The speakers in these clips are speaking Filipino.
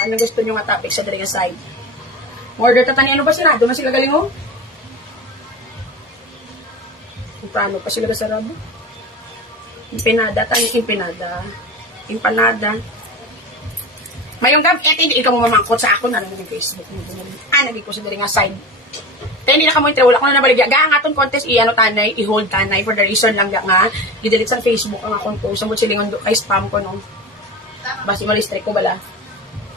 Ano gusto nyo nga topic sa diri nga side. Order tatani ano ba sila? Doon na sila galing mo? Paano pa sila kasarado? Empanada, tayong empanada. Empanada. Mayong gab, hindi ikaw mamangkot sa ako na naging Facebook. Naging ko sa diri nga side. Kaya hindi na ka mo intro, wala ko na nabaligya. Ga nga itong contest, i-ano tanay, i-hold tanay for the reason lang nga, gidelete sa Facebook ang akong post. Samot silingon kay spam ko, no? Basi ma-restrict ko bala.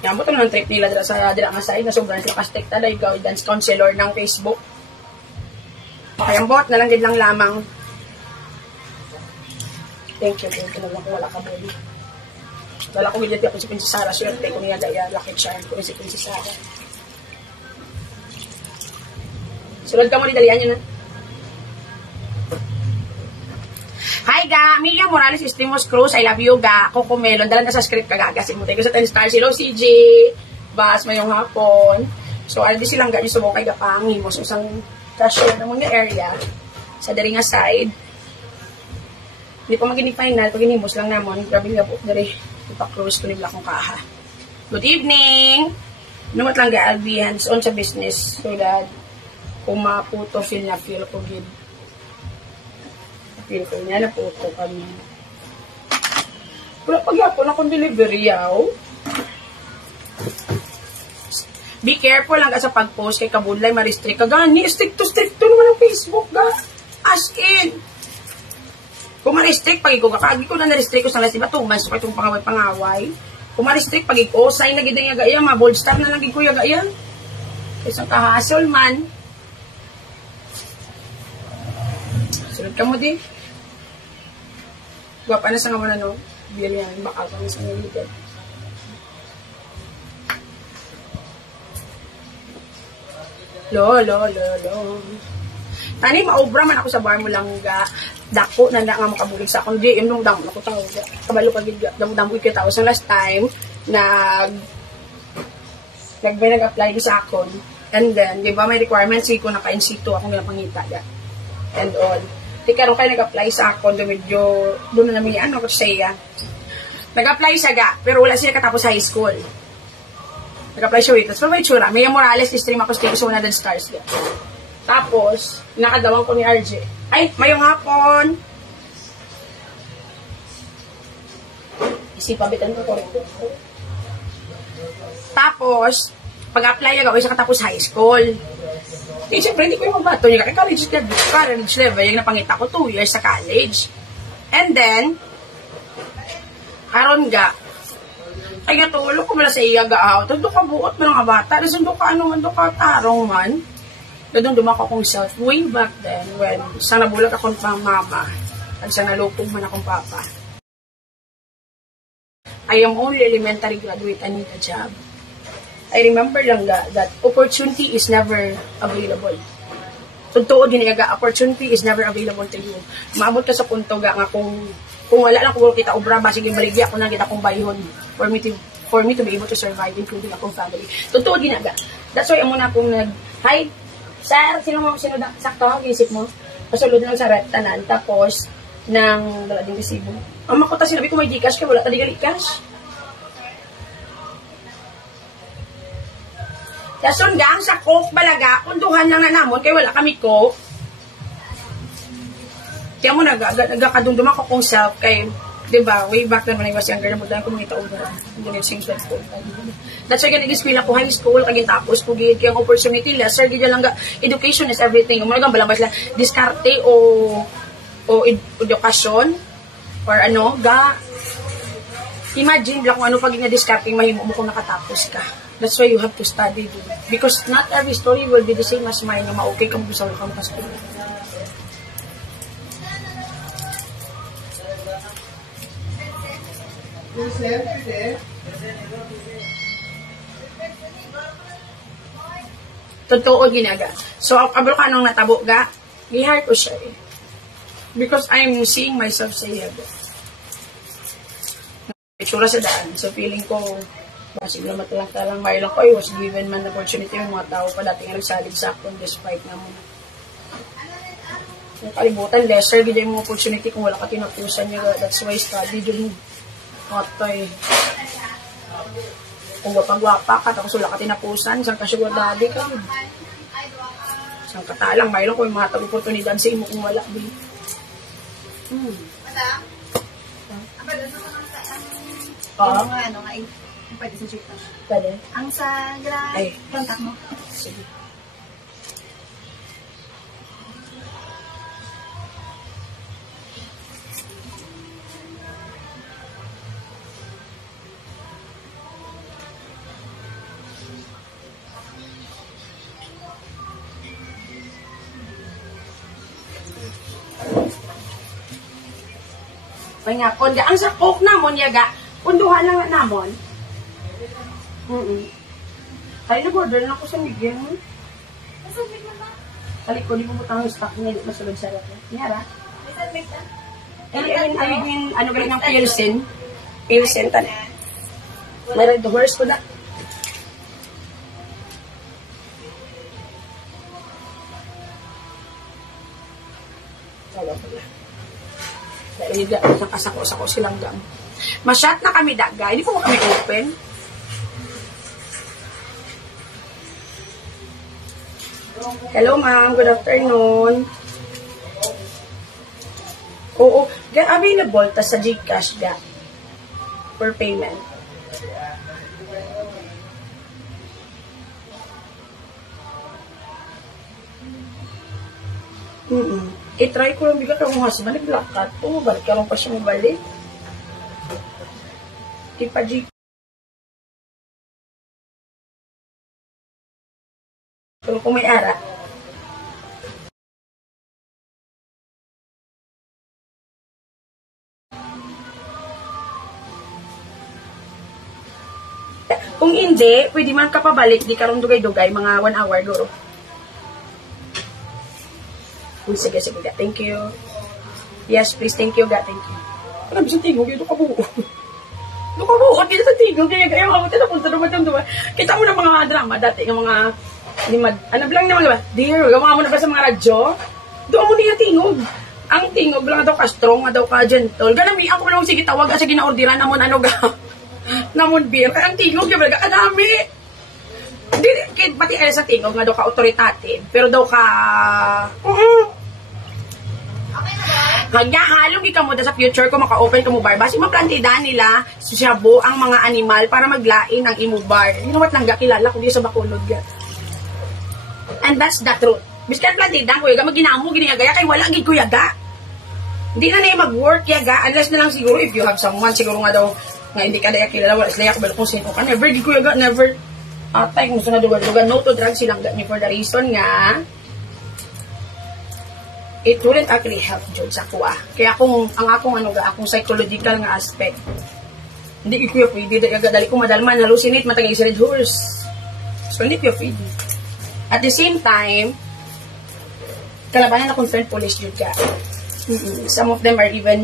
Yan mo ito ng trip nila sa dira nga side, na sobrang sila ka-strict talay, guidance counselor ng Facebook. Okay, ang bot, nalanggid lang lamang. Thank you na lang kung wala ka body. Wala ko bilid ako si Princess Sarah, swerte ko niya daya, lucky charm ko si Princess Sarah. Sunod ka mo, dalian nyo na. Hi ga, Mia Morales Estimos Cruz, I love you ga, Coco Melon, dalan na sa script ka gagasin mo. Thank you sa 10 stars, hello CJ, Bas, mayong hapon. So, aldi silang ga, yung subong kay Gapang, himos, isang cashier na muna area, sa dari nga side. Hindi pa magiging final, pag inimos lang namon, grabe nga po, dari, ipa-close ko nila akong kaha. Good evening! Numat lang ga, I'll be hands-on sa business, so that, kung maputo, feel ko gid. Feel ko niya, naputo kami. Wala pag-yapon akong delivery, yaw. Be careful lang ka sa pag-post kay kabudlay, ma-restrict ka. Gani, strict to naman ang Facebook, ga. As in. Kung ma-restrict, pag-iko ka, kagi ko na na-restrict ko sa last, diba, 2 months pa itong pangaway-pangaway. Kung ma-restrict, pag-iko, sign na gid nga gaya, ma-bold star na lang gid ko yung gaya. Isang kahasol man. Sunod ka mo di. Guwapa na sa nga mo na no. Bili yan. Baka ka na sa nga ligad. Lo. Tani, maobra man ako sa bar mo lang ga. Dako na nga makabulig sa akong di. Yung nung damo na ko tao. Kabalo ka gid. Damo ko tao. So last time, nag-apply sa akon. And then, di ba may requirements ko naka-in-situ akong pinapangita ga. And all. Di karon kayo nag-apply sa ako, doon na namin ano ko siya. Nag-apply siya ga, pero wala siya katapos high school. Nag-apply siya wait. Pero may tsura, Mia Morales, stream ako stick sa 100 stars ga. Tapos, nakadawang ko ni RJ. Ay, mayong hapon. Isipabitan ko to. Tapos, pag-apply niya, gawin siya katapos high school. Eh, siyempre, hindi ko yung mabato niya. College level, yung napangita ko, 2 years sa college. And then, karon ga, ay natulog ko mula sa iya ga, doon ka buot mo ng bata, doon ka ano man, doon ka tarong man. Doon dumako akong self way back then, when isang nabulag akong pang mama, at isang nalupog man akong papa. I am only elementary graduate and need a job. I remember lang that opportunity is never available. Totoo din nga, opportunity is never available to you. Maabot ka sa punto nga kung wala lang kung kita obra, basig yung baligya ko na kita kong bayhon for me to be able to survive, including akong family. Totoo din nga. That's why amo na akong hi, sir, sino sakto ang isip mo? Pasulod lang sa tanan, tapos nang dala din resibo. Ang makuta sinabi ko may Gcash ka, wala ka di cash. Dason gang sa Coke balaga, unduhan lang na namon, kaya wala kami Coke. Kaya mo nagkadumdum ako kong self, kay, diba, way back then when I was younger, nabudan ko mga itaon na, hindi na sing sweat ko. That's why nag-school ako, high school, kaging tapos ko, kaya ang opportunity, lesser, gaya lang education is everything. Yung mga balabas lang, diskarte o edukasyon, or ano, imagine lang kung ano pag na-diskarte, mahimo mo kung nakatapos ka. That's why you have to study. Because not every story will be the same as mine na ma-okay kang gusto kang pasok. Totoo ginaga. So, abro ka nung natabo ga, i-hire ko siya eh. Because I'm seeing myself sa iya. Itsura sa daan. So, feeling ko, basig na matalang-talang may lang ko, I was given man opportunity ng mga tao pa dating nagsalig sa akin despite na muna. Yung kalibutan, lesser, gid yung opportunity kung wala ka tinutusan niya. That's why study dun. Matoy. Kung wapag-wapa ka, tapos wala ka tinapusan, isang ka sugar daddy ka. Isang katalang, mayroon ko yung mga tag-oportunidad sa imo kung wala. Ano nga, pwede sa chip. Pwede? Ang sa contact mo. Sige. May nga, konda. Ang sa coke namon, yaga, punduhan lang namon. Tayo nag-order na ako sa Miguel. Nasubig na ba? Talik ko, di mo butang yung stock niya, di masulog sa rata. Nyara? May submit na? Ayun yung, ano galing ng Pilsen. Pilsen, tan. May red horse ko na. Wala ko na. Dahil isang kasako-sako silang gang. Masyat na kami daga. Hindi po kami open. Hello ma'am, good afternoon. Oo, available ta sa GCash ga for payment. I-try ko lang bigla kang husband, nag-black cat po, balik ka lang pa siya mabalik. Ipa-G. Pero kung may ara. Kung hindi, pwede man ka pabalik, di ka rin dugay-dugay, mga 1 hour duro. Sige, sige, ga. Thank you. Yes, please, thank you, ga. Thank you. Parang sa tingog, ito ka buo. Ito ka buo, dito sa tingog, kaya kaya ako tinapunta naman ng diba? Kita mo na mga drama dati, yung mga, ano lang naman, diba? Dear, gawa mo na ba sa mga radyo? Doon mo niya tingog. Ang tingog lang daw ka strong, daw ka gentle. Ganami, ako lang sige tawag, sa ginaordiran namon ano ga. Namon beer. Ang tingog, diba? Kadami. Pati sa tingog nga daw ka authoritative, pero daw ka kanya halong ikaw mo sa future ko maka-open ka mo bar basi maplantida nila siyabo ang mga animal para maglain ang imo bar. You know what lang kilala ko di sa Bacolod ga. And that's the truth. Biskan plantida ko yaga maginamo gini yaga kay wala gid ko yaga. Hindi na niya mag-work yaga unless na lang siguro if you have someone siguro nga daw nga hindi ka daya kilala wala sila ko kung sino ka never gid ko yaga never. Atay, kung gusto na dugan-dugan, no to drugs silang got me for the reason nga it wouldn't actually help Jud sa kuha. Kaya kung ang akong akong psychological nga aspect, hindi ko yung pwede, dali ko madalman, hallucinate, matagay si Red Horse. So, hindi ko yung pwede. At the same time, kalabanan na concerned police Jud ka. Some of them are even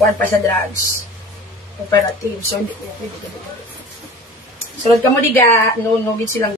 kuhan pa sa drugs. Operative. So, hindi ko yung pwede. Sulod ka mo diga, no gid silang